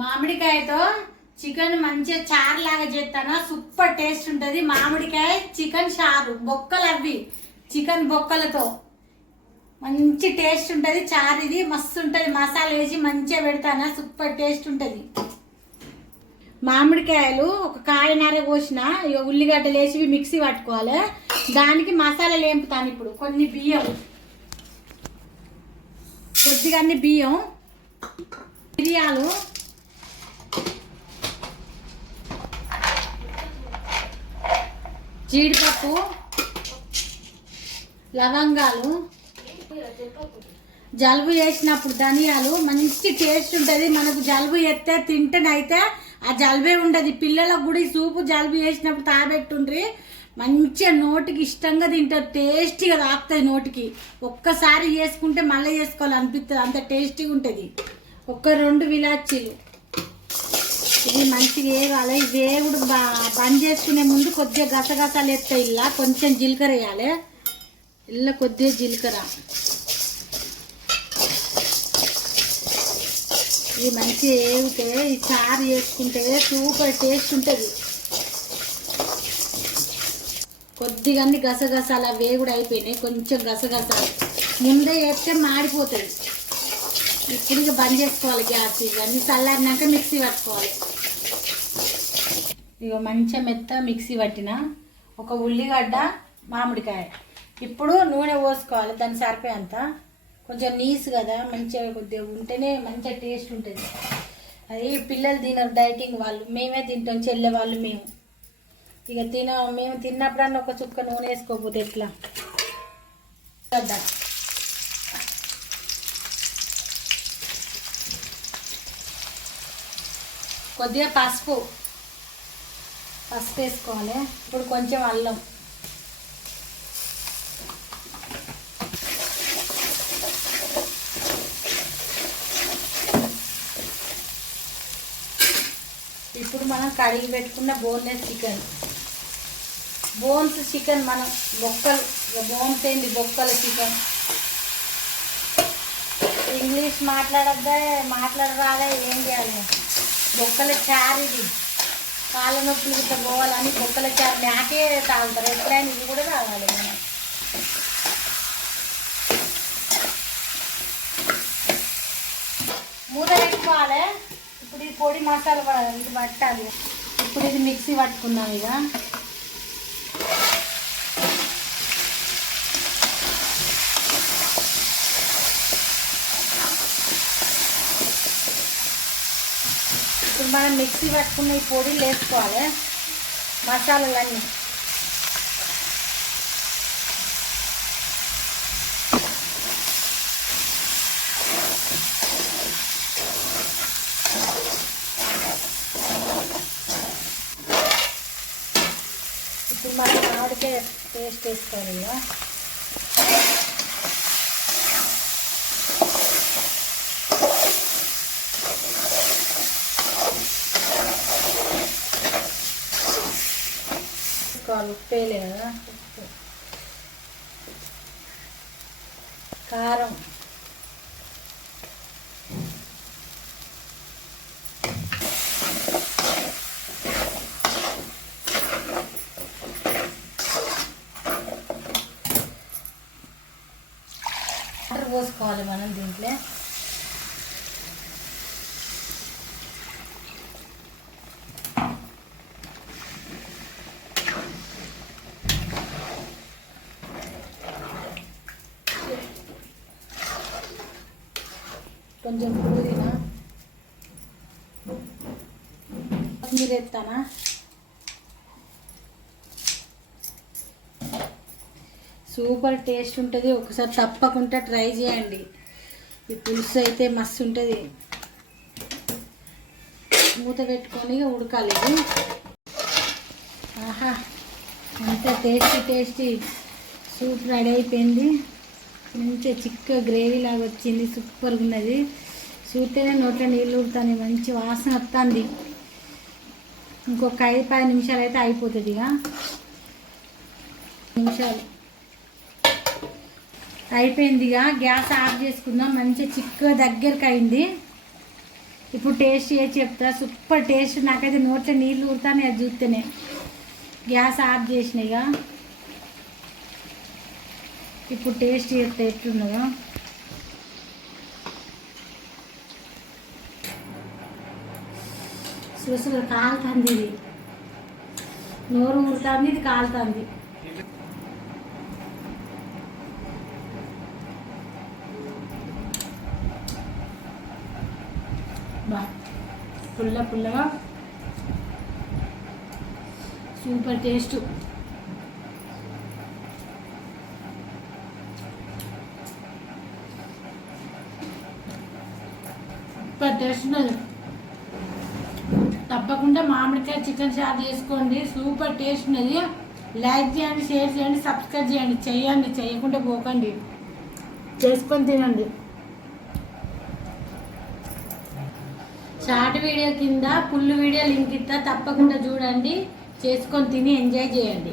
మామిడికాయతో chicken మంచిగా చారు లాగా చేస్తాను. సూపర్ టేస్ట్ ఉంటుంది. మామిడికాయ చికెన్ చారు, బొక్కలు అవి చికెన్ బొక్కలతో మంచి టేస్ట్ ఉంటుంది. చారు ఇది మస్తు ఉంటుంది. మసాలా వేసి మంచిగా పెడతాను. సూపర్ టేస్ట్ ఉంటుంది. మామిడికాయలు ఒక కాయనర కోసిన ఉల్లిగడ్డలు వేసి మిక్సీ పట్టుకోవాలి. దానికి మసాలాలు వేపుతాను. ఇప్పుడు కొన్ని బియ్యం, కొద్దిగా బియ్యం, మిరియాలు, జీడిపప్పు, లవంగాలు, జలుబు చేసినప్పుడు ధనియాలు మంచి టేస్ట్ ఉంటుంది. మనకు జలుబు ఎత్తే తింటేనైతే ఆ జలుబే ఉండదు. పిల్లలకు కూడా ఈ సూపు జలుబు చేసినప్పుడు తాగబెట్టుండ్రి. మంచిగా నోటికి ఇష్టంగా తింటారు. టేస్టీగా తాకుతుంది నోటికి. ఒక్కసారి చేసుకుంటే మళ్ళీ చేసుకోవాలనిపిస్తుంది. అంత టేస్టీగా ఉంటుంది. ఒక 2 విలాచీలు ఇది మంచిగా వేయాలి. వేగుడు బంద్ చేసుకునే ముందు కొద్దిగా గసగసాలు ఎత్తాయి. ఇలా కొంచెం జీలకర్ర వేయాలి. ఇలా కొద్దిగా జీలకర్ర ఇది మంచిగా వేగితే ఈ చారు చేసుకుంటే సూపర్ టేస్ట్ ఉంటుంది. కొద్దిగా గసగసాల వేగుడు అయిపోయినాయి. కొంచెం గసగసాలు ముందే వేస్తే మాడిపోతుంది. ఇప్పుడు ఇక బంద్ చేసుకోవాలి గ్యాస్. ఇవన్నీ చల్లారినాక మిక్సీ పట్టుకోవాలి. ఇక మంచిగా మెత్త మిక్సీ పట్టిన ఒక ఉల్లిగడ్డ, మామిడికాయ. ఇప్పుడు నూనె పోసుకోవాలి. దాన్ని సరిపోయేంత. కొంచెం నీసు కదా, మంచిగా కొద్దిగా ఉంటేనే మంచిగా టేస్ట్ ఉంటుంది. అది పిల్లలు తినరు, డైటింగ్ వాళ్ళు. మేమే తింటాం, చెల్లె వాళ్ళు మేము. ఇక మేము తిన్నప్పుడన్నా ఒక చుక్క నూనె వేసుకోకపోతే ఎట్లా. కొద్దిగా పసుపు వేసుకోవాలి. ఇప్పుడు కొంచెం అల్లం, ఇప్పుడు మనం కడిగి పెట్టుకున్న బోన్లెస్ చికెన్, బోన్స్ చికెన్, మనం బొక్కలు బోన్స్ ఏంటి బొక్కల చికెన్. ఇంగ్లీష్ మాట్లాడరాలే, ఏం చేయాలి. బొక్కల చారు ఇది. కాళ్ళ నొప్పులు గిట్ట పోవాలని బొక్కల చారు నాకే తాగుతారు. ఎప్పుడైనా ఇది కూడా తాగాలి మనం. మూత పెట్టుకోవాలి. ఇప్పుడు ఇది పొడి మసాలా ఇది పట్టాలి. ఇప్పుడు ఇది మిక్సీ పట్టుకున్నాం. ఇక ఇప్పుడు మనం మిక్సీ పట్టుకున్న ఈ పొడిలు వేసుకోవాలి. మసాలాలన్నీ ఇప్పుడు మనం ఆడికే టేస్ట్ వేసుకోవాలి. ఇక ఉప్పేలే కదా, ఉప్పు, కారం, వాటర్ పోసుకోవాలి మనం దీంట్లో. కొంచెం పుదీనా, కొత్తిమీర ఎత్తానా. సూపర్ టేస్ట్ ఉంటుంది. ఒకసారి తప్పకుండా ట్రై చేయండి. ఈ పులుసు అయితే మస్తు ఉంటుంది. మూత పెట్టుకొని ఉడకాలి. ఆహా, అంత టేస్టీ సూప్ రెడీ అయిపోయింది. మంచిగా చిక్క గ్రేవీ లాగా వచ్చింది. సూపర్గా ఉన్నది. చూస్తేనే నోట్లో నీళ్ళు ఊరుతాయి. మంచి వాసన వస్తుంది. ఇంకొక 5-10 నిమిషాలు అయితే అయిపోతుంది. ఇక నిమిషాలు అయిపోయింది. ఇక గ్యాస్ ఆఫ్ చేసుకుందాం. మంచిగా చిక్కగా దగ్గరకు అయింది. ఇప్పుడు టేస్ట్ చేసి చెప్తా. Super taste. నాకైతే నోట్లో నీళ్ళు ఊరుతానే అది చూస్తేనే. గ్యాస్ ఆఫ్ చేసినాయిగా. ఇప్పుడు టేస్ట్ చేస్తే ఎట్లున్నదో. చూసులు కాలుతుంది, ఇది నోరు ఊరుతుంది, ఇది కాలుతుంది. బా పుల్లగా సూపర్ టేస్ట్. సూపర్ టేస్ట్ ఉన్నది. తప్పకుండా మామిడికాయ చికెన్ చారు చేసుకోండి. సూపర్ టేస్ట్ ఉన్నది. లైక్ చేయండి, షేర్ చేయండి, సబ్స్క్రైబ్ చేయండి. చెయ్యండి, చేయకుండా పోకండి, చేసుకొని తినండి. షార్ట్ వీడియో కింద ఫుల్ వీడియో లింక్ ఇస్తా, తప్పకుండా చూడండి, చేసుకొని తిని ఎంజాయ్ చేయండి.